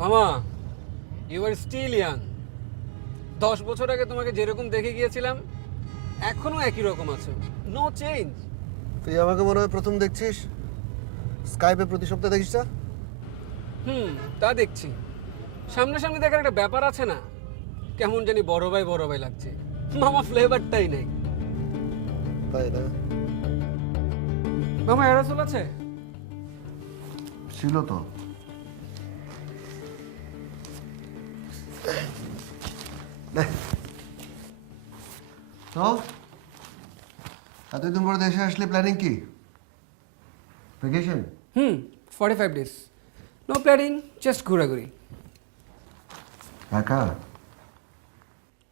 মামা, you R still young. 10 বছর আগে তোমাকে যেরকম দেখে গিয়েছিলাম এখনো একই রকম আছো, নো চেঞ্জ। তুই আমাকে মনে হয় প্রথম দেখছিস, স্কাইপে প্রতি সপ্তাহে দেখিস না? তা দেখছি। সামনাসামনি দেখার একটা ব্যাপার আছে না, কেমন জানি বড় ভাই লাগছে। মামা ফ্লেভারটাই নেই। তাই না? মামা অ্যারাসোল আছে? ছিল তো। তো এতদিন পরে দেশে আসলে প্ল্যানিং কি? Vacation? 45 days, no planning, just ঘোরাঘুরি। একা?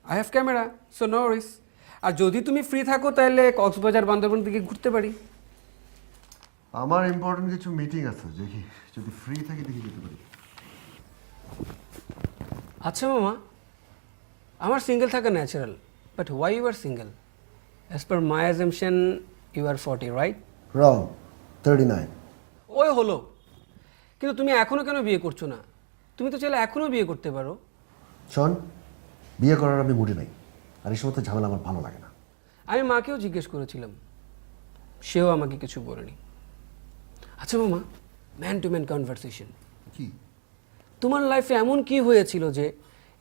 I have camera, so no worries. আর যদি তুমি ফ্রি থাকো তাহলে কক্সবাজার বান্দরবন দিকে ঘুরতে পারি। আমার ইম্পর্টেন্ট কিছু মিটিং আছে, দেখি যদি ফ্রি থাকি দেখি যেতে পারি। আচ্ছা মামা, আমার সিঙ্গেল থাকা natural, but why you are single? As per my assumption you are 40, right? Wrong 39। ওই হলো, কিন্তু তুমি এখনো কেন বিয়ে করছো না? তুমি তো চাইলে এখনো বিয়ে করতে পারো। শোন, বিয়ে করার আমি মুডে নাই, আর এই সমস্ত ঝামেলা আমার ভালো লাগে না। আমি মাকেও জিজ্ঞেস করেছিলাম, সেও আমাকে কিছু বলেনি। আচ্ছা মামা, ম্যান টু ম্যান কনভারসেশন, কি? তোমার লাইফে এমন কি হয়েছিল যে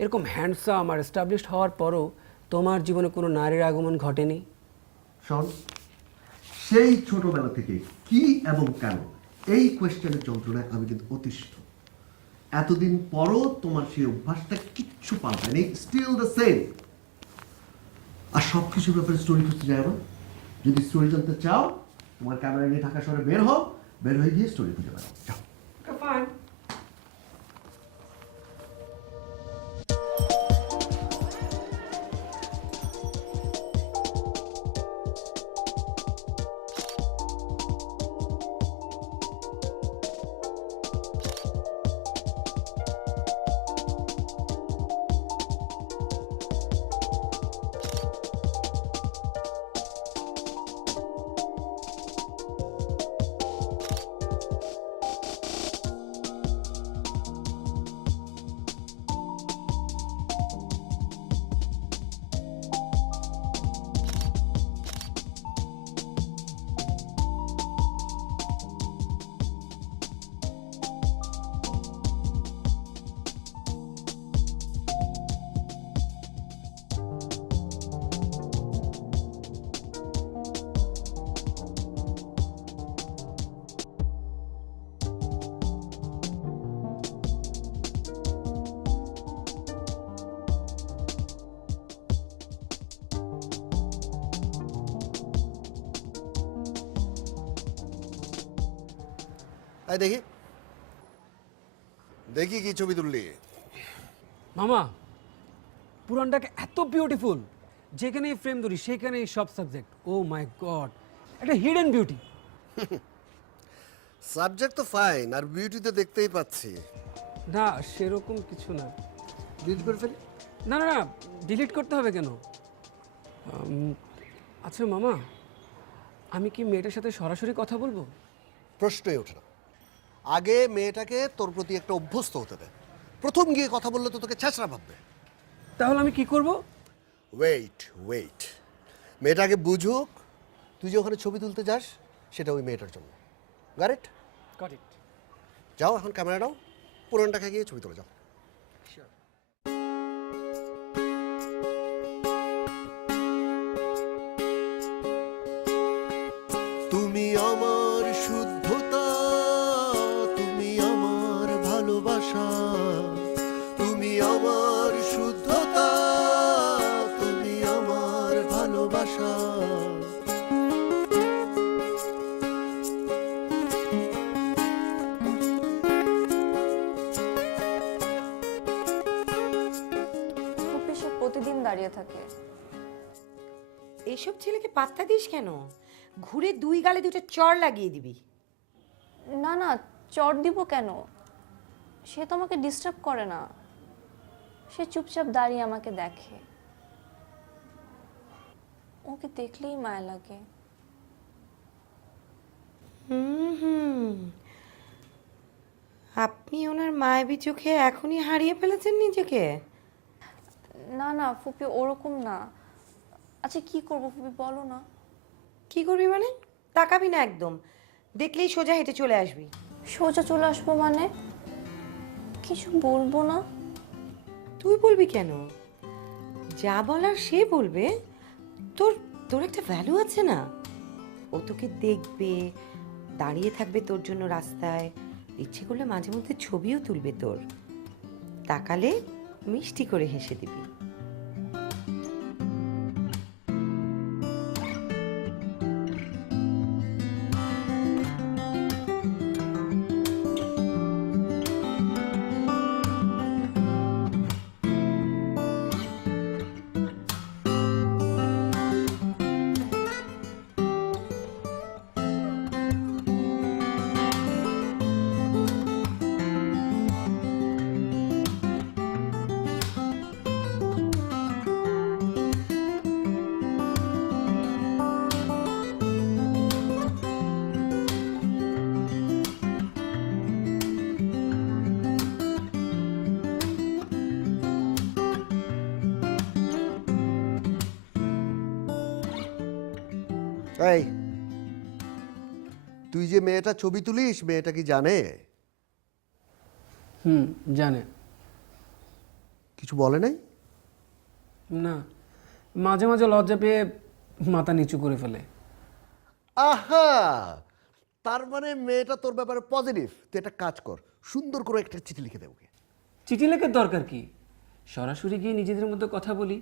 এরকম হ্যান্ডসাম আর এস্টাবলিশড হওয়ার পরও তোমার জীবনে কোনো নারীর আগমন ঘটেনি? শোন, সেই ছোটবেলা থেকে কি এবং কেন এই কোয়েশ্চেনের যন্ত্রণায় আমি কিন্তু অতিষ্ঠ। এতদিন পরও তোমার সেই অভ্যাসটা কিচ্ছু পাল্টায়নি, স্টিল দ্য সেম। আর সব কিছুর ব্যাপারে স্টোরি খুঁজতে যায় না। যদি স্টোরি জানতে চাও, তোমার ক্যামেরা নিয়ে ঢাকা শহরে বের হও, বের হয়ে গিয়ে স্টোরি খুঁজে বেড়াও, যাও। ফাইন। আয় দেখি দেখি কি ছবি তুললি। মামা, পুরানটাকে এত বিউটিফুল, যেখানেই ফ্রেম ধরি সেখানেই সব সাবজেক্ট। ও মাই গড, একটা হিডেন বিউটি। সাবজেক্ট তো ফাইন, আর বিউটি তো দেখতেই পাচ্ছি। না, সেরকম কিছু না। ডিলিট করে ফেলি? না না না, ডিলিট করতে হবে কেন? আচ্ছা মামা, আমি কি মেয়েটার সাথে সরাসরি কথা বলবো? প্রশ্নই ওঠে না। আগে মেয়েটাকে তোর প্রতি একটা অভ্যস্ত হতে দে। প্রথম গিয়ে কথা বললে তো তোকে ছ্যাঁচড়া ভাববে। তাহলে আমি কি করব? ওয়েট, মেয়েটাকে বুঝুক তুই যে ওখানে ছবি তুলতে যাস সেটা ওই মেয়েটার জন্য। Got it? Got it. যাও এখন ক্যামেরা নাও, পুরানটাকে গিয়ে ছবি তুলে যাও। শিওর। প্রতিদিন দাঁড়িয়ে থাকে। এসব ছেলেকে পাত্তা দিস কেন? ঘুরে দুই গালে দুটো চড় লাগিয়ে দিবি। না না, চট দিব কেন? সে তো আমাকে ডিস্টার্ব করে না, সে চুপচাপ দাঁড়িয়ে আমাকে দেখে। ওকে দেখলেই মায়া লাগে। হুম, আপনি ওনার মায়াবী চোখে এখনই হারিয়ে ফেলেছেন নিজেকে? না না ফুপি, ওরকম না। আচ্ছা কি করবো ফুপি বলো না। কি করবি মানে? তাকাবি না একদম, দেখলেই সোজা হেঁটে চলে আসবি। সোজা চলে আসবো মানে? কিছু বলবো না? তুই বলবি কেন? যা বলার সে বলবে। তোর তোর একটা ভ্যালু আছে না? ও তোকে দেখবে, দাঁড়িয়ে থাকবে তোর জন্য রাস্তায়, ইচ্ছে করলে মাঝে মধ্যে ছবিও তুলবে তোর। তাকালে মিষ্টি করে হেসে দিবি। এই, তুই যে মেয়েটা ছবি তুলিস, মেয়েটা কি জানে? জানে। কিছু বলে নাই? না, মাঝে মাঝে লজ্জা পেয়ে মাথা নিচু করে ফেলে। আহা, তার মানে মেয়েটা তোর ব্যাপারে পজিটিভ। তুই একটা কাজ কর, সুন্দর করে একটা চিঠি লিখে দে ওকে। চিঠি লেখার দরকার কি? সরাসরি গিয়ে নিজেদের মধ্যে কথা বলি,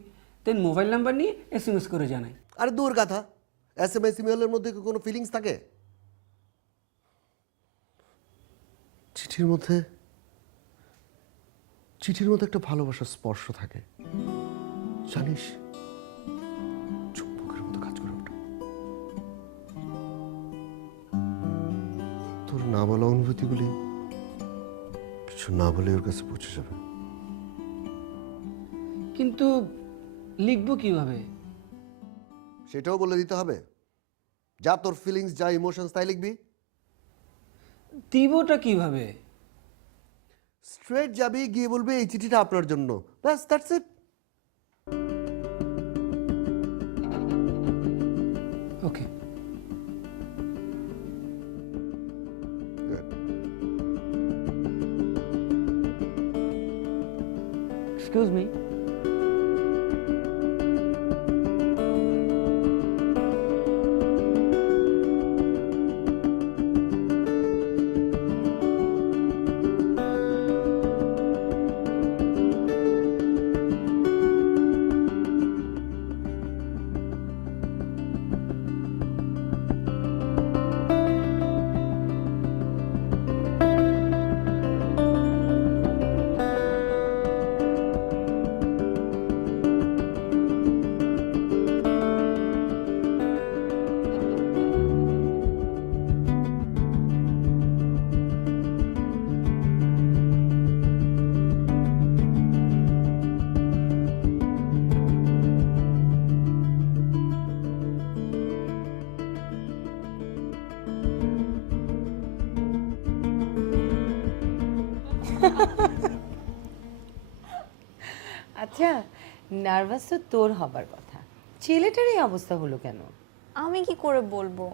দেন মোবাইল নাম্বার নিয়ে SMS করে জানাই। আরে দূর কথা, SMS ইমেলের মধ্যে কি কোনো ফিলিংস থাকে? চিঠির মধ্যে একটা ভালোবাসার স্পর্শ থাকে, জানিস? চুম্বকের মতো কাজ করে ওটা। তোর না বলা অনুভূতিগুলি কিছু না বলে ওর কাছে পৌঁছে যাবে। কিন্তু লিখবো কিভাবে? সেটাও বলে দিতে হবে। যা তোর ফিলিংস, যা ইমোশনস, তাই লিখবি। দিবটা কিভাবে? স্ট্রেট যাবি, গিয়ে বলবি এই চিঠিটা আপনার জন্য, ব্যাস, that's it. Okay. Excuse me. আচ্ছা, নার্ভাস তো তোর হবার কথা, ছেলেটার এই অবস্থা হলো কেন? আমি কি করে বলবো,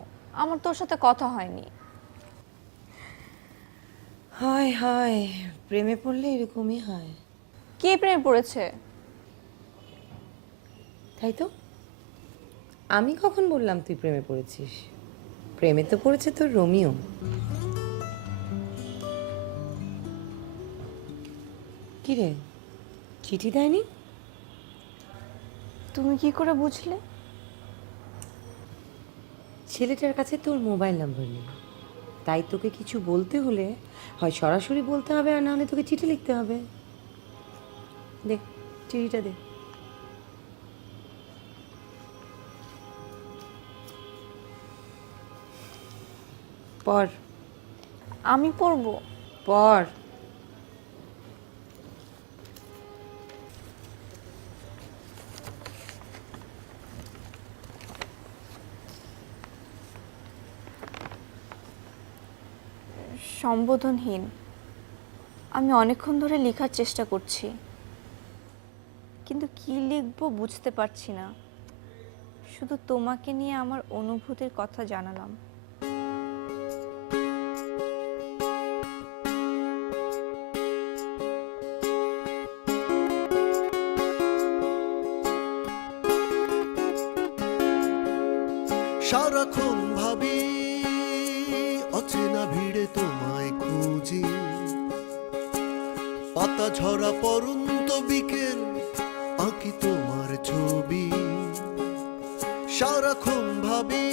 আমার তোর সাথে কথা হয়নি। হয় হয়, প্রেমে পড়লে এরকমই হয়। কে প্রেমে পড়েছে? তাই তো, আমি কখন বললাম তুই প্রেমে পড়েছিস? প্রেমে তো পড়েছে তোর রোমিও। কি রে, চিঠি দেয়নি? তুমি কি করে বুঝলে? ছেলেটার কাছে তোর মোবাইল নাম্বার নেই, তাই তোকে কিছু বলতে হলে হয় সরাসরি বলতে হবে, আর না হলে তোকে চিঠি লিখতে হবে। দে চিঠিটা দে। পর আমি পড়বো। পর। সম্বোধনহীন। আমি অনেকক্ষণ ধরে লেখার চেষ্টা করছি, কিন্তু কি লিখবো বুঝতে পারছি না। শুধু তোমাকে নিয়ে আমার অনুভূতির কথা জানালাম। সারাক্ষণ ভাবি অচেনা ভিড়ে তোমায় খুঁজি, পাতা ঝরা পরন্ত বিকেল আঁকি তোমার ছবি। সারাক্ষণ ভাবি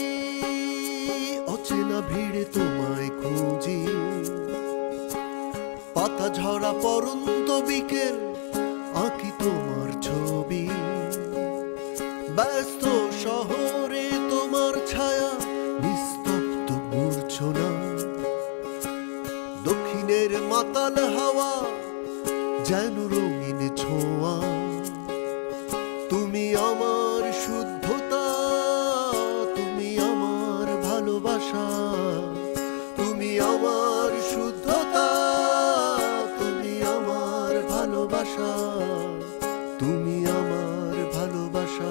অচেনা ভিড়ে তোমায় খুঁজি, পাতা ঝরা পরন্ত বিকেল আঁকি তোমার ছবি। ব্যস্ত শহরে তোমার ছায়া নিস্তব্ধ মূর্ছনা, দক্ষিণের মাতাল হাওয়া যেন রঙিন ছোঁয়া। তুমি আমার শুদ্ধতা, তুমি আমার ভালোবাসা, তুমি আমার শুদ্ধতা, তুমি আমার ভালোবাসা, তুমি আমার ভালোবাসা।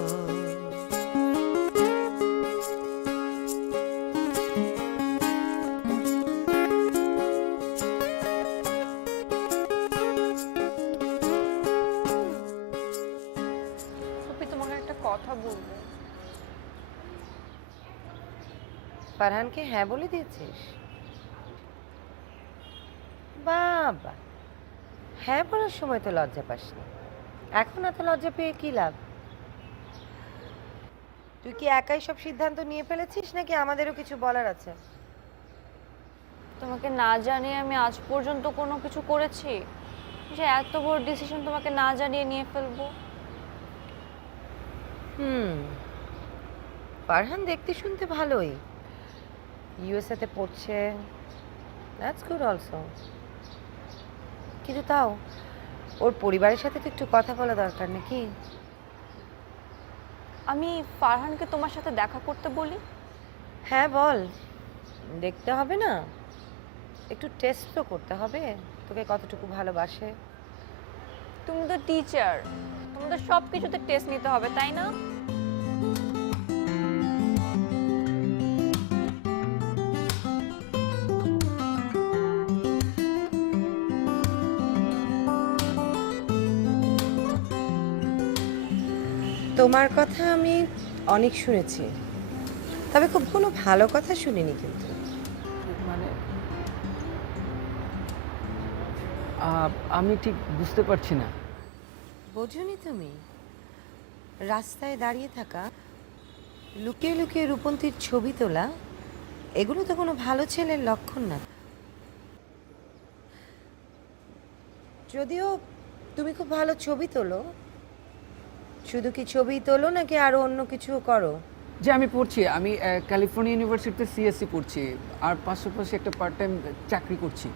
পপি, তোমাকে একটা কথা বলবো। ফারহানকে হ্যাঁ বলে দিয়েছিস? বাবা, হ্যাঁ বলার সময় তো লজ্জা পাসনি, এখন এত লজ্জা পেয়ে কি লাভ? তুই কি একাই সব সিদ্ধান্ত নিয়ে ফেলেছিস নাকি আমাদেরও কিছু বলার আছে? তোমাকে না জানিয়ে আমি আজ পর্যন্ত কোনো কিছু করেছি যে এত বড় ডিসিশন তোমাকে না জানিয়ে নিয়ে ফেলবো? ফারহান দেখতে শুনতে ভালোই, ইউএসএ তে পড়ছে, দ্যাটস গুড অলসো। কিন্তু তাও ওর পরিবারের সাথে তো একটু কথা বলা দরকার নাকি? আমি ফারহানকে তোমার সাথে দেখা করতে বলি? হ্যাঁ বল, দেখতে হবে না? একটু টেস্ট তো করতে হবে তোকে কতটুকু ভালোবাসে। তুমি তো টিচার, তোমাদের সব কিছুতে টেস্ট নিতে হবে, তাই না? তোমার কথা আমি অনেক শুনেছি, তবে খুব কোনো ভালো কথা শুনিনি কিন্তু। মানে আমি ঠিক বুঝতে পারছি না। বোঝোনি তুমি? রাস্তায় দাঁড়িয়ে থাকা, লুকিয়ে লুকিয়ে রূপন্তীর ছবি তোলা, এগুলো তো কোনো ভালো ছেলের লক্ষণ না। যদিও তুমি খুব ভালো ছবি তোলো, শুধু কি ছবি তোলো নাকি আরো অন্য কিছু করো? যে আমি পড়ছি, আমি ক্যালিফোর্নিয়া ইউনিভার্সিটিতে সিএসসি পড়ছি, আর পাশাপাশি একটা পার্ট টাইম চাকরি করছি।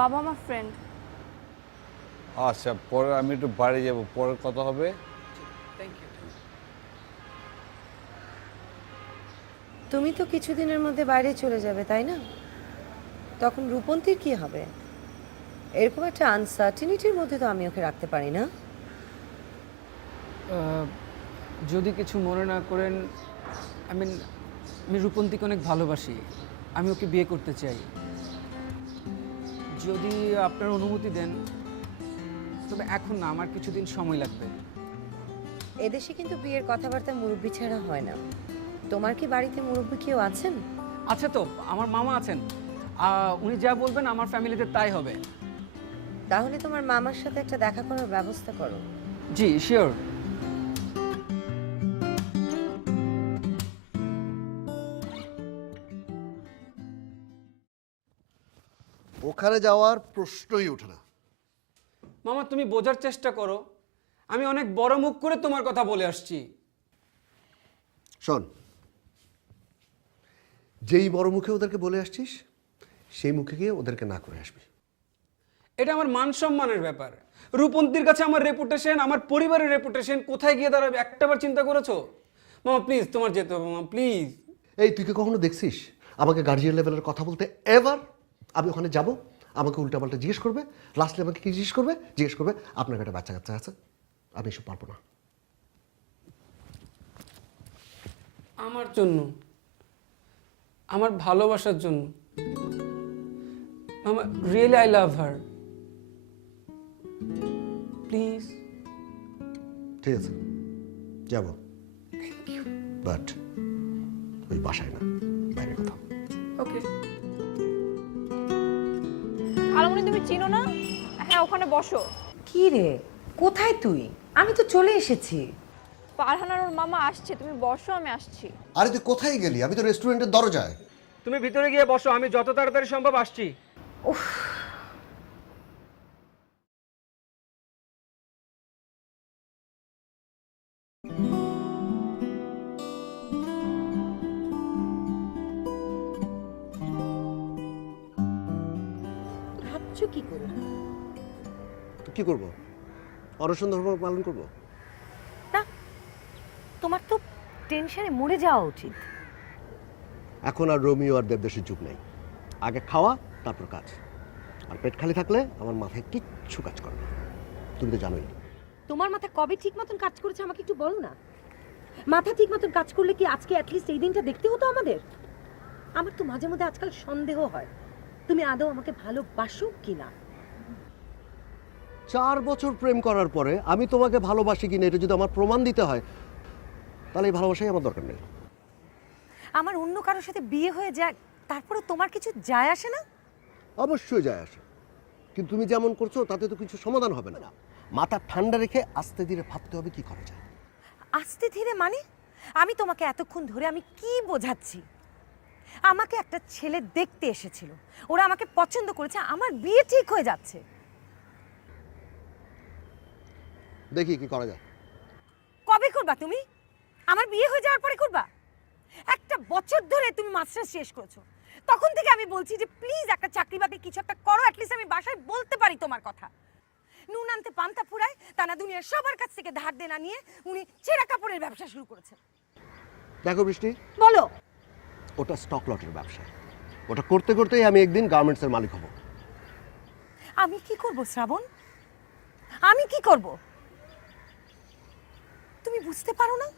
বাবা আমার ফ্রেন্ড। আচ্ছা, পরে আমি একটু বাড়ি যাব, পরে কথা হবে। Thank you. তুমি তো কিছুদিনের মধ্যে বাইরে চলে যাবে, তাই না? তখন রূপন্তীর কি হবে? এরকম একটা আনসার্টিনিটির মধ্যে তো আমি ওকে রাখতে পারি না। যদি কিছু মনে না করেন, আমি রূপন্তীকে অনেক ভালোবাসি, আমি ওকে বিয়ে করতে চাই। যদি আপনার অনুমতি দেন, তবে এখন না, আমার কিছুদিন সময় লাগবে। এদেশে কিন্তু বিয়ের কথাবার্তা মুরব্বি ছাড়া হয় না। তোমার কি বাড়িতে মুরব্বি কেউ আছেন? আচ্ছা, তো আমার মামা আছেন, উনি যা বলবেন আমার ফ্যামিলিতে তাই হবে। তাহলে তোমার মামার সাথে একটা দেখা করার ব্যবস্থা করো। জি শিওর। ওখানে যাওয়ার প্রশ্নই ওঠে না। মামা, তুমি বোঝার চেষ্টা করো, আমি অনেক বড় মুখ করে তোমার কথা বলে আসছি। শোন, যেই বড় মুখে ওদেরকে বলে আসছিস সেই মুখে গিয়ে ওদেরকে না করে আসবি। এটা আমার মান সম্মানের ব্যাপার। রূপন্তীর কাছে আমার রেপুটেশন, আমার পরিবারের রেপুটেশন কোথায় গিয়ে দাঁড়াবে একটাবার চিন্তা করেছো? মামা প্লিজ, তোমার যেতে হবে মামা, প্লিজ। এই তুই কি কখনো দেখছিস আমাকে গার্জিয়ান লেভেলের কথা বলতে? এবার আমি ওখানে যাব, আমাকে উল্টাপাল্টা জিজ্ঞেস করবে, লাস্টে আমাকে কি জিজ্ঞেস করবে আপনার একটা বাচ্চা কাচ্চা আছে, আমি এসব পারবো না। আমার জন্য, আমার ভালোবাসার জন্য। মামা really I love her, please. ঠিক আছে যাব, বাট ওই বাসায় না, বাইরে কোথাও। ওকে। খালামণি তুমি চিনো না? হ্যাঁ ওখানে বসো। কি রে, কোথায় তুই? আমি তো চলে এসেছি। ফারহান আর ওর মামা আসছে, তুমি বসো, আমি আসছি। আরে তুই কোথায় গেলি? আমি তো রেস্টুরেন্টের দরজায়। তুমি ভিতরে গিয়ে বসো, আমি যত তাড়াতাড়ি সম্ভব আসছি। ভাবছো কি করে? তো কি করবো? অনশন ধর্ম পালন করবো? না, তোমার তো টেনশনে মরে যাওয়া উচিত। এখন আর রোমিও আর দেবদাসের যুগ নেই। আগে খাওয়া তারপর কাজ। আর পেট খালি থাকলে আমার মাথায় কিচ্ছু কাজ করে না, তুমি তো জানোই। তোমার মাথা কবে ঠিক মতন কাজ করেছে আমাকে একটু বলো না। মাথা ঠিক মতন কাজ করলে কি আজকে অ্যাটলিস্ট এই দিনটা দেখতে হতো আমাদের? আমার তো মাঝে মধ্যে আজকাল সন্দেহ হয় তুমি আদৌ আমাকে ভালোবাসো কিনা। 4 বছর প্রেম করার পরে আমি তোমাকে ভালোবাসি কিনা এটা যদি আমার প্রমাণ দিতে হয়, তাহলে এই ভালোবাসাই আমার দরকার নেই। আমার অন্য কারোর সাথে বিয়ে হয়ে যায়, তারপরে তোমার কিছু যায় আসে না? অবশ্যই যায় আসে, কিন্তু তুমি যেমন করছো তাতে তো কিছু সমাধান হবে না। মাথা ঠান্ডা রেখে আস্তে ধীরে ভাবতে হবে কি করা যায়। আস্তে ধীরে মানে? আমি তোমাকে এতক্ষণ ধরে আমি কি বোঝাচ্ছি? আমাকে একটা ছেলে দেখতে এসেছিল, ওরা আমাকে পছন্দ করেছে, আমার বিয়ে ঠিক হয়ে যাচ্ছে। দেখি কি করা যায়। কবে করবা তুমি? আমার বিয়ে হয়ে যাওয়ার পরে করবা? একটা বছর ধরে তুমি মাস্টার্স শেষ করেছো, তখন থেকে আমি বলছি যে প্লিজ একটা চাকরি বাকরি কিছু একটা করো, অ্যাটলিস্ট আমি বাসায় বলতে পারি তোমার কথা। নুন আনতে পান্তা ফুরায় তা না, দুনিয়ার সবার কাছ থেকে ধার দেনা নিয়ে উনি ছেঁড়া কাপড়ের ব্যবসা শুরু করেছেন। দেখো বৃষ্টি, বলো। ওটা স্টক লটের ব্যবসা। ওটা করতে করতেই আমি একদিন গার্মেন্টসের মালিক হব। আমি কি করব শ্রাবণ? আমি কি করব? তুমি বুঝতে পারো না?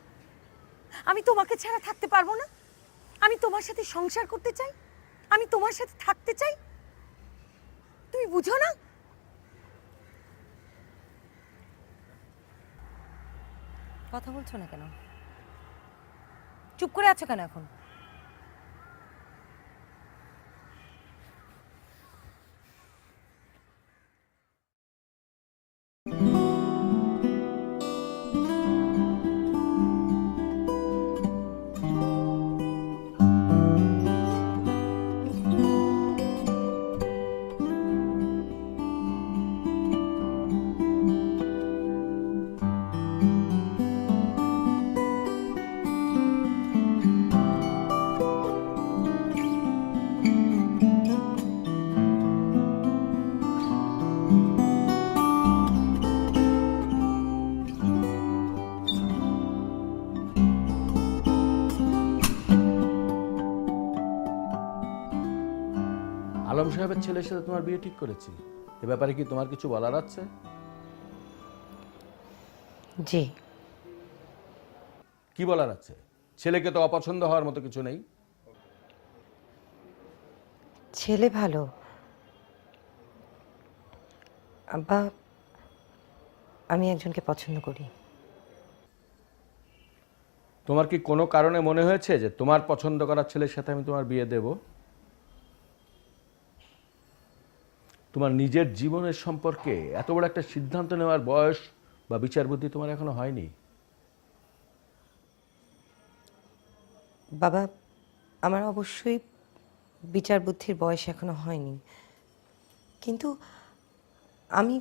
আমি তোমাকে ছাড়া থাকতে পারবো না। আমি তোমার সাথে সংসার করতে চাই, আমি তোমার সাথে থাকতে চাই। তুমি বুঝো না? কথা বলছো না কেন? চুপ করে আছো কেন এখন? আলম সাহেবের ছেলের সাথে তোমার বিয়ে ঠিক করেছি, এ ব্যাপারে কি তোমার কিছু বলার আছে? জি। কি বলার আছে? ছেলেকে তো অপছন্দ হওয়ার মতো কিছু নেই। ছেলে ভালো, আব্বা। আমি একজনকে পছন্দ করি। তোমার কি কোনো কারণে মনে হয়েছে যে তোমার পছন্দ করা ছেলের সাথে আমি তোমার বিয়ে দেব? তোমার নিজের জীবনের সম্পর্কে এত বড় একটা সিদ্ধান্ত নেওয়ার বয়স বা বিচার বুদ্ধি তোমার এখনো হয়নি। বাবা, আমার অবশ্যই বিচার বুদ্ধির বয়স এখনো হয়নি, কিন্তু আমি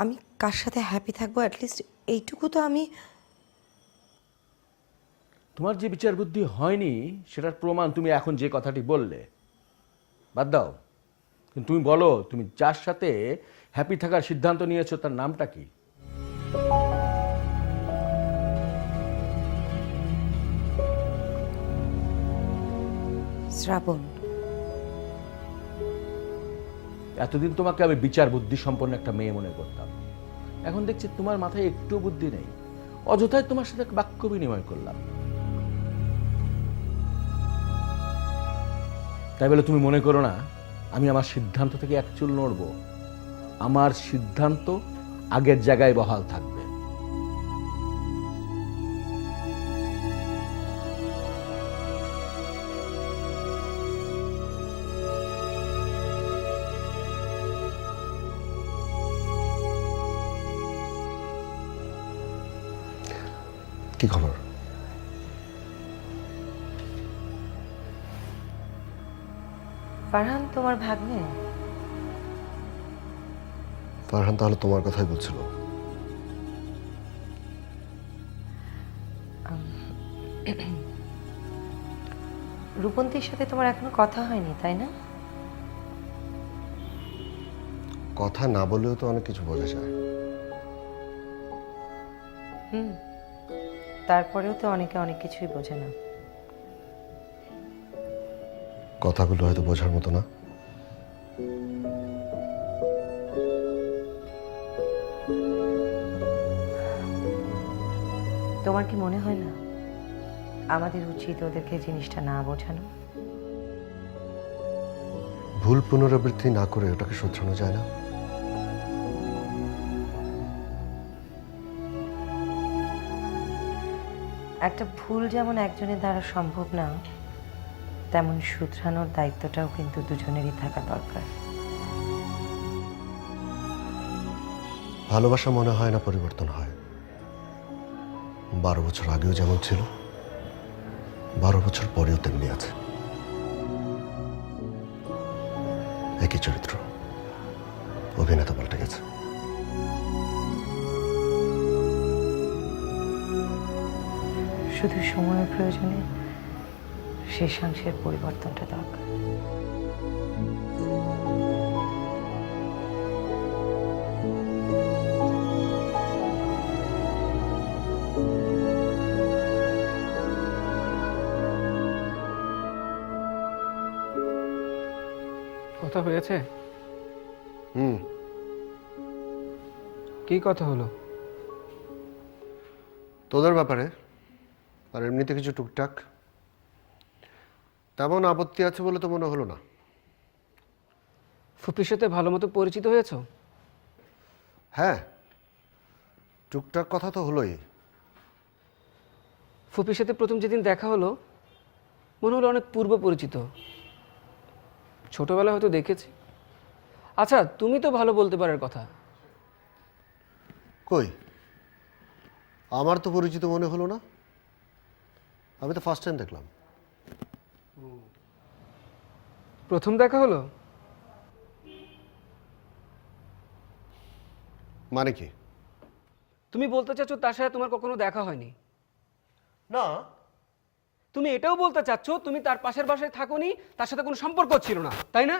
আমি কার সাথে হ্যাপি থাকবো অ্যাটলিস্ট এইটুকু তো আমি। তোমার যে বিচার বুদ্ধি হয়নি সেটার প্রমাণ তুমি এখন যে কথাটি বললে। বাদ দাও, কিন্তু তুমি বলো তুমি যার সাথে হ্যাপি থাকার সিদ্ধান্ত নিয়েছো তার নামটা কি? শ্রাবণ। এতদিন তোমাকে আমি বিচার বুদ্ধি সম্পন্ন একটা মেয়ে মনে করতাম, এখন দেখছি তোমার মাথায় একটু বুদ্ধি নেই। অযথায় তোমার সাথে বাক্য বিনিময় করলাম, তাই বলে তুমি মনে করো না আমি আমার সিদ্ধান্ত থেকে এক চুল নড়ব। আমার সিদ্ধান্ত আগের জায়গায় বহাল থাকবে। কি খবর? ফারহান তোমার ভাগ্নে? ফারহান তাহলে তোমার কথাই বলছিল। রূপন্তীর সাথে তোমার এখনো কথা হয়নি, তাই না? কথা না বলেও তো অনেক কিছু বোঝা যায়। তারপরেও তো অনেকে অনেক কিছুই বোঝে না। কথাগুলো হয়তো বোঝার মতো না। তোমার কি মনে হয় না আমাদের উচিত ওদেরকে জিনিসটা না বোঝানো? ভুল পুনরাবৃত্তি না করে ওটাকে শোধরানো যায় না? একটা ভুল যেমন একজনের দ্বারা সম্ভব না, তেমন শুধরানোর দায়িত্বটাও কিন্তু দুজনেরই থাকা দরকার। ভালোবাসা মনে হয় না পরিবর্তন হয়। 12 বছর আগেও যেমন ছিল, 12 বছর পরেও তেমনি আছে। একই চরিত্র, অভিনেতা পাল্টে গেছে। শুধু সময়ের প্রয়োজনে শেষাংশের পরিবর্তনটা দরকার। কথা হয়েছে? হুম, কি কথা হলো? তোদের ব্যাপারে আর এমনিতে কিছু টুকটাক। তেমন আপত্তি আছে বলে তো মনে হলো না। ফুপির সাথে ভালো মতো পরিচিত হয়েছো? হ্যাঁ, টুকটাক কথা তো হলোই। ফুপির সাথে প্রথম যেদিন দেখা হলো মনে হলো অনেক পূর্ব পরিচিত, ছোটবেলায় হয়তো দেখেছি। আচ্ছা, তুমি তো ভালো বলতে পারার কথা। কই, আমার তো পরিচিত মনে হলো না। আমি তো ফার্স্ট টাইম দেখলাম। প্রথম দেখা হলো? মানে কি? তুমি বলতে চাচ্ছ তার সাথে তোমার কখনো দেখা হয়নি? না, তুমি এটাও বলতে চাচ্ছ তুমি তার পাশের বাসায় থাকোনি, তার সাথে কোনো সম্পর্ক ছিল না, তাই না?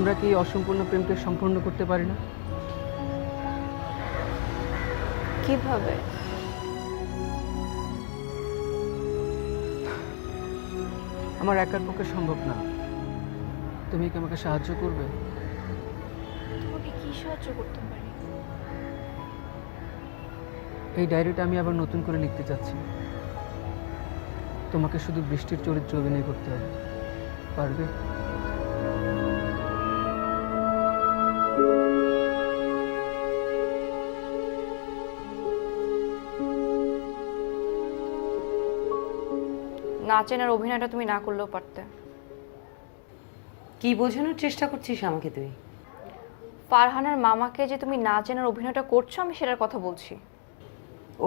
আমরা কি এই অসম্পূর্ণ প্রেমকে সম্পূর্ণ করতে পারি না? কিভাবে? আমার একার পক্ষে সম্ভব না। তুমি কি আমাকে সাহায্য করবে? তোমাকে কি সাহায্য করতে পারি? এই ডায়েরিটা আমি আবার নতুন করে লিখতে চাচ্ছি। তোমাকে শুধু বৃষ্টির চরিত্রে অভিনয় করতে হবে, পারবে? নাচের অভিনয়টা তুমি না করলেও পারতে। কি বোঝানোর চেষ্টা করছিস আমাকে তুই? ফারহানের মামাকে যে তুমি নাচের অভিনয়টা করছো, আমি সেটার কথা বলছি।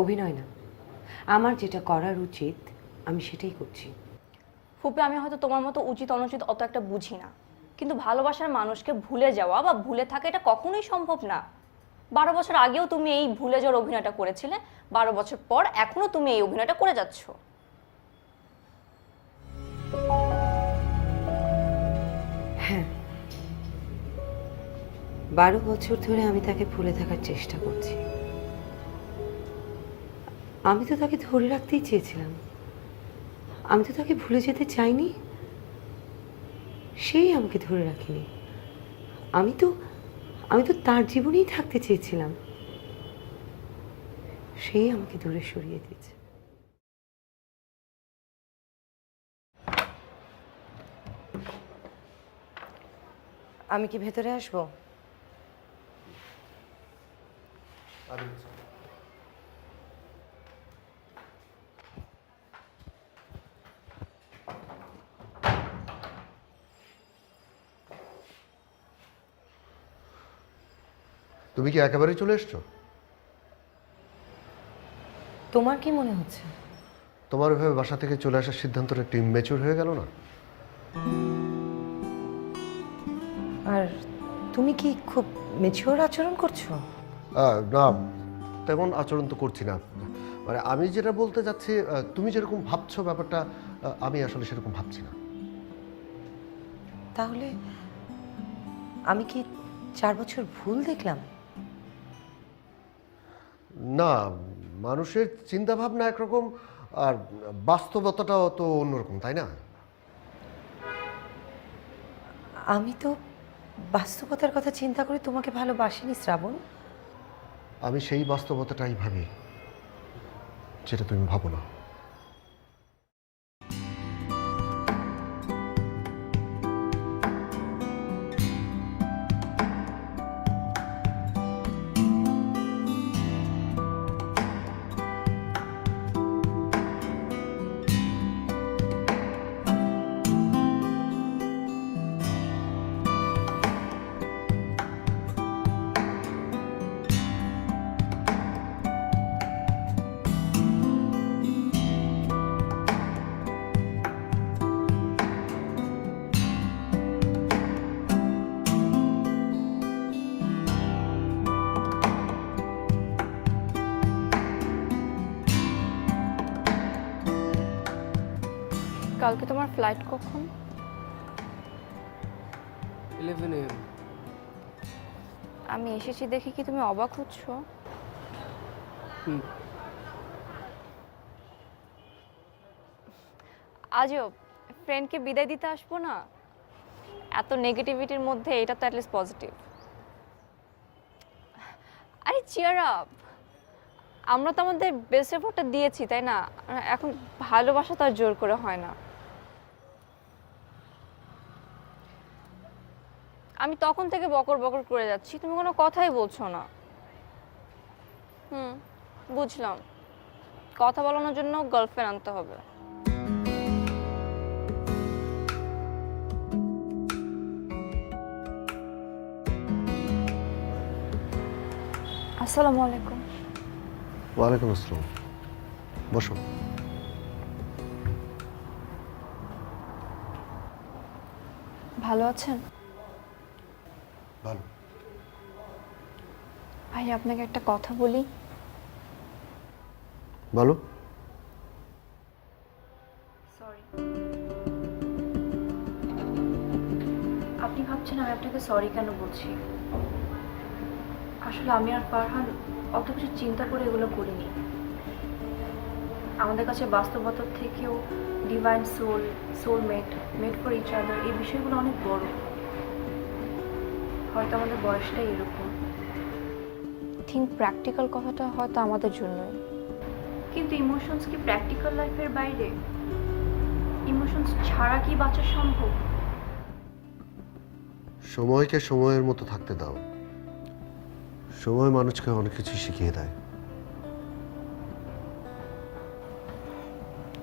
অভিনয় না, আমার যেটা করার উচিত আমি সেটাই করছি। ফুপি, আমি হয়তো তোমার মতো উচিত অনুচিত অত একটা বুঝি না, কিন্তু ভালোবাসার মানুষকে ভুলে যাওয়া বা ভুলে থাকা এটা কখনোই সম্ভব না। 12 বছর আগেও তুমি এই ভুলে যাওয়ার অভিনয়টা করেছিলে, 12 বছর পর এখনো তুমি এই অভিনয়টা করে যাচ্ছ। হ্যাঁ, 12 বছর ধরে আমি তাকে ভুলে থাকার চেষ্টা করছি। আমি তো তাকে ধরে রাখতেই চেয়েছিলাম, আমি তো তাকে ভুলে যেতে চাইনি, সেই আমাকে ধরে রাখিনি। আমি তো তার জীবনেই থাকতে চেয়েছিলাম, সেই আমাকে দূরে সরিয়ে দিয়েছে। আমি কি ভেতরে আসবো? তুমি কি একেবারেই চলে এসছো? তোমার কি মনে হচ্ছে? তোমার ওইভাবে বাসা থেকে চলে আসার সিদ্ধান্তটা একটু ইম্যাচিউর হয়ে গেল না? আর তুমি কি খুব মেচিওর আচরণ করছো? না, তেমন আচরণ তো করছি না। মানে আমি যেটা বলতে চাচ্ছি, তুমি যেরকম ভাবছো ব্যাপারটা আমি আসলে সেরকম ভাবছি না। তাহলে আমি কি 4 বছর ভুল দেখলাম? না, মানুষের চিন্তা ভাবনা একরকম আর বাস্তবতাটাও তো অন্যরকম, তাই না? আমি তো বাস্তবতার কথা চিন্তা করে তোমাকে ভালোবাসিনি শ্রাবণ। আমি সেই বাস্তবতাটাই ভাবি যেটা তুমি ভাবো না। কালকে তোমার ফ্লাইট কখন? 11 AM। আমি এসেছি দেখে কি তুমি অবাক হচ্ছ? হুম। আজও ফ্রেন্ডকে বিদায় দিতে আসবো না? এত নেগেটিভিটির মধ্যে এটা তো অ্যাটলিস্ট পজিটিভ। আরে চিয়ার আপ, আমরা তো আমাদের বেস্ট এফোর্টটা দিয়েছি, তাই না? এখন ভালোবাসা তো আর জোর করে হয় না। আমি তখন থেকে বকর বকর করে যাচ্ছি, তুমি কোনো কথাই বলছো না। বুঝলাম, কথা বলানোর জন্য গার্লফ্রেন্ড আনতে হবে। আসসালামু আলাইকুম। ওয়ালাইকুম আসসালাম, বসো। ভালো আছেন? ভালো। ভাই, আপনাকে একটা কথা বলি। বলো। সরি। আপনি ভাবছেন আমি আপনাকে সরি কেন বলছি, আসলে আমি আর ফারহান অত কিছু চিন্তা করে এগুলো করিনি। আমাদের কাছে বাস্তবতার থেকেও divine soulmate, made for each other, এই বিষয়গুলো অনেক বড়। হয়তো আমাদের বয়সটাই এরকম। থিঙ্ক প্র্যাকটিক্যাল কথাটা হয়তো আমাদের জন্যই, কিন্তু ইমোশনস কি প্র্যাকটিক্যাল লাইফের বাইরে? ইমোশনস ছাড়া কি বাঁচা সম্ভব? সময়কে সময়ের মতো থাকতে দাও। সময় মানুষকে অনেক কিছু শিখিয়ে দেয়।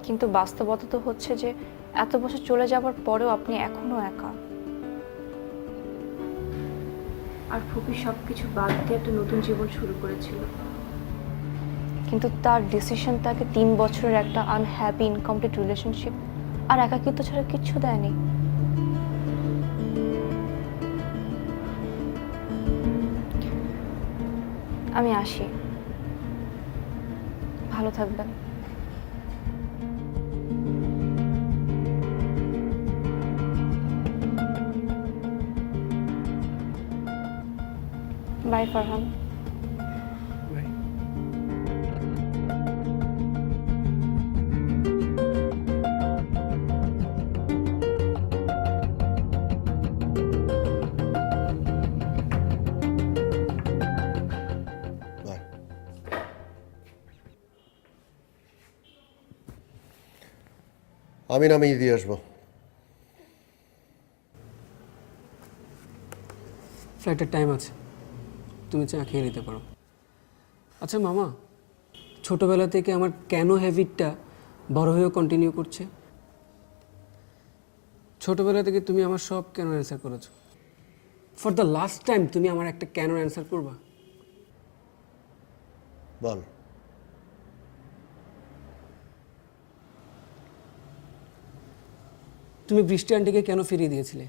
কিন্তু বাস্তবতা তো হচ্ছে যে এত বছর চলে যাবার পরেও আপনি এখনো একা। আর ফুপি সবকিছু বাদ দিয়ে একটা নতুন জীবন শুরু করেছিল, কিন্তু তার ডিসিশন তাকে 3 বছরের একটা আনহ্যাপি ইনকমপ্লিট রিলেশনশিপ আর একাকিত্ব ছাড়া কিচ্ছু দেয়নি। আমি আসি, ভালো থাকবেন। বাই ফারহান। বাই। আমি নামিয়ে দিয়ে আসবো। ফ্লাইটের টাইম আছে, তুমি চা খেয়ে নিতে পারো। আচ্ছা মামা, ছোটবেলা থেকে আমার কেন হ্যাবিটটা বড় হয়েও কন্টিনিউ করছে? ছোটবেলা থেকে তুমি আমার সব কেন অ্যান্সার করেছো। ফর দ্য লাস্ট টাইম তুমি আমার একটা কেন অ্যান্সার করবা? বল। তুমি বৃষ্টি আন্টিকে কেন ফিরিয়ে দিয়েছিলে?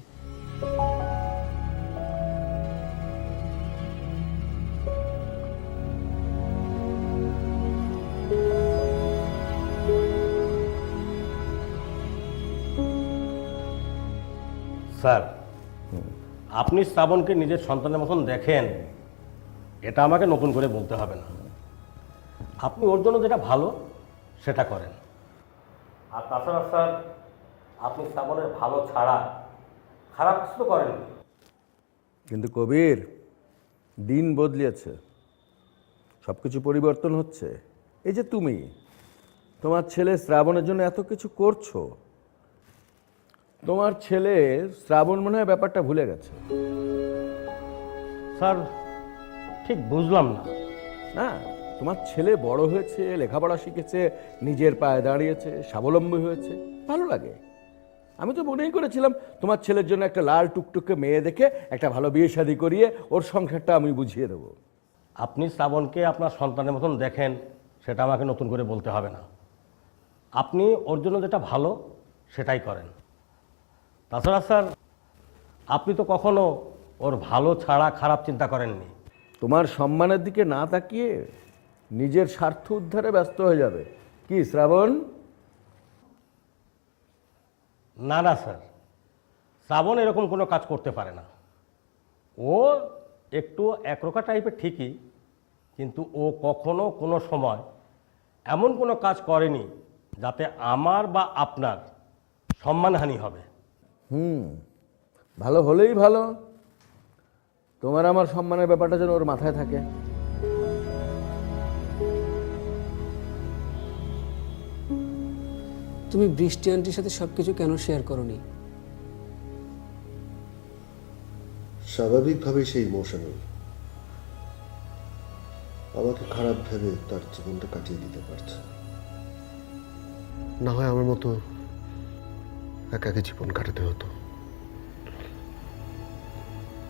স্যার, আপনি শ্রাবণকে নিজের সন্তানের মতন দেখেন, এটা আমাকে নতুন করে বলতে হবে না। আপনি ওর জন্য যেটা ভালো সেটা করেন। আর তাছাড়া স্যার, আপনি শ্রাবণের ভালো ছাড়া খারাপ কিছু তো করেননি। কিন্তু কবির, দিন বদলিয়েছে, সব কিছু পরিবর্তন হচ্ছে। এই যে তুমি তোমার ছেলে শ্রাবণের জন্য এত কিছু করছো, তোমার ছেলে শ্রাবণ মনে হয় ব্যাপারটা ভুলে গেছে। স্যার, ঠিক বুঝলাম না। না, তোমার ছেলে বড় হয়েছে, লেখাপড়া শিখেছে, নিজের পায়ে দাঁড়িয়েছে, স্বাবলম্বী হয়েছে, ভালো লাগে। আমি তো মনেই করেছিলাম তোমার ছেলের জন্য একটা লাল টুকটুকে মেয়ে দেখে একটা ভালো বিয়ে শাদী করিয়ে ওর সংসারটা আমি বুঝিয়ে দেবো। আপনি শ্রাবণকে আপনার সন্তানের মতন দেখেন, সেটা আমাকে নতুন করে বলতে হবে না। আপনি ওর জন্য যেটা ভালো সেটাই করেন। তাছাড়া স্যার, আপনি তো কখনো ওর ভালো ছাড়া খারাপ চিন্তা করেননি। তোমার সম্মানের দিকে না তাকিয়ে নিজের স্বার্থ উদ্ধারে ব্যস্ত হয়ে যাবে কি শ্রাবণ? না না স্যার, শ্রাবণ এরকম কোনো কাজ করতে পারে না। ও একটু একরোখা টাইপের ঠিকই, কিন্তু ও কখনো কোনো সময় এমন কোনো কাজ করেনি যাতে আমার বা আপনার সম্মানহানি হবে। ভালো হলেই ভালো। তোমার আমার সম্মানের ব্যাপারটা যেন ওর মাথায় থাকে। তুমি বৃষ্টি আন্টির সাথে সবকিছু কেন শেয়ার করোনি? স্বাভাবিকভাবেই সেই ইমোশনাল। আমাকে খারাপ ভেবে তার জীবনটা কাটিয়ে দিতে পারছে। না হয় আমার মতো একাকে জীবন কাটাতে হতো,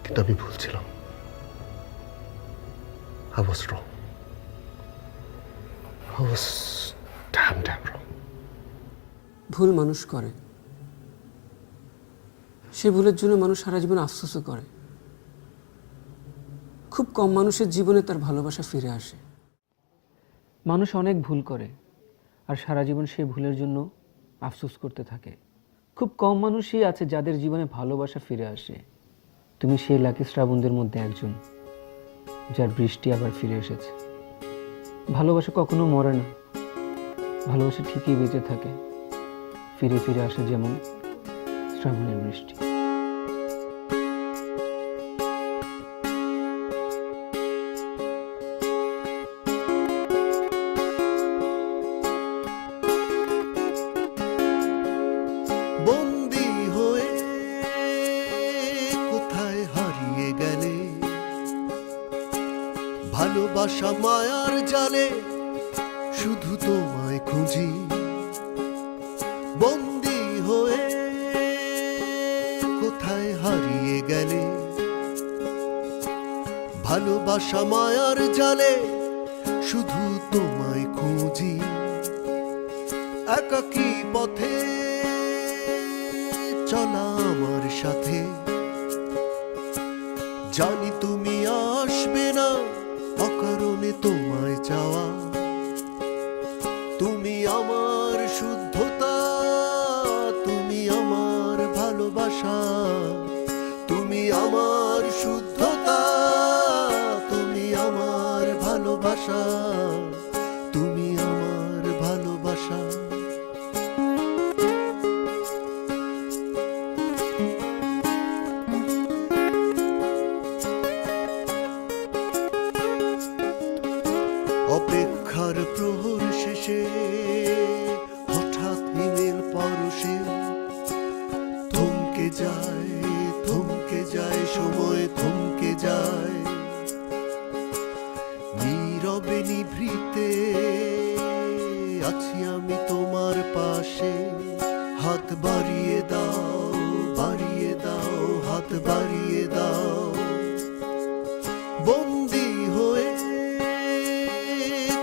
কিন্তু আমি ভুলছিলাম। I was wrong. I was damn wrong. ভুল মানুষ করে, সে ভুলের জন্য মানুষ সারা জীবন আফসোসও করে। খুব কম মানুষের জীবনে তার ভালোবাসা ফিরে আসে। মানুষ অনেক ভুল করে আর সারা জীবন সেই ভুলের জন্য আফসোস করতে থাকে। খুব কম মানুষই আছে যাদের জীবনে ভালোবাসা ফিরে আসে। তুমি সেই লাকি শ্রাবণদের মধ্যে একজন, যার বৃষ্টি আবার ফিরে এসেছে। ভালোবাসা কখনো মরে না, ভালোবাসা ঠিকই বেঁচে থাকে, ফিরে ফিরে আসে যেমন শ্রাবণের বৃষ্টি। বন্দি হয়ে কোথায় হারিয়ে গেলে, ভালোবাসা মায়ার জালে শুধু তোমায় খুঁজি। বন্দি হয়ে কোথায় হারিয়ে গেলে, ভালোবাসা মায়ার জালে শুধু তোমায় খুঁজি। একাকী পথে চলা আমার সাথে, জানি তুমি আসবে না অকারণে তোমায় চাওয়া। তুমি আমার শুদ্ধতা, তুমি আমার ভালোবাসা, তুমি আমার শুদ্ধতা, তুমি আমার ভালোবাসা, তুমি আমার ভালোবাসা। অপেক্ষার প্রহর শেষে হঠাৎ হিমেল পরশে থমকে যায় সময়, থমকে যায়। নীরবে নিভৃতে আছি আমি তোমার পাশে, হাত বাড়িয়ে দাও, বাড়িয়ে দাও, হাত বাড়িয়ে দাও। বন্দি হয়ে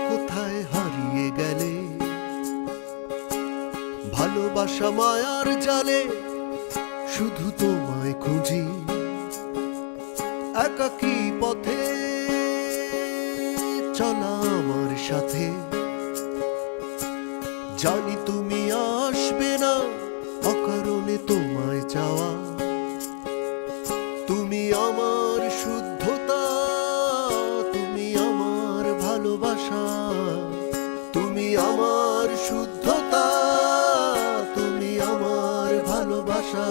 কোথায় হারিয়ে গেলে, ভালোবাসা মায়ার জালে শুধু তোমায় খুঁজি। একাকী পথে চলা আমার সাথে, জানি তুমি আসবে না অকারণে তোমায় চাওয়া। তুমি আমার শুদ্ধতা, তুমি আমার ভালোবাসা, তুমি আমার শুদ্ধতা, তুমি আমার ভালোবাসা,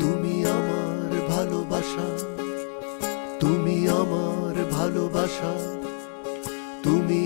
তুমি আমার ভালোবাসা, তুমি আমার ভালোবাসা, তুমি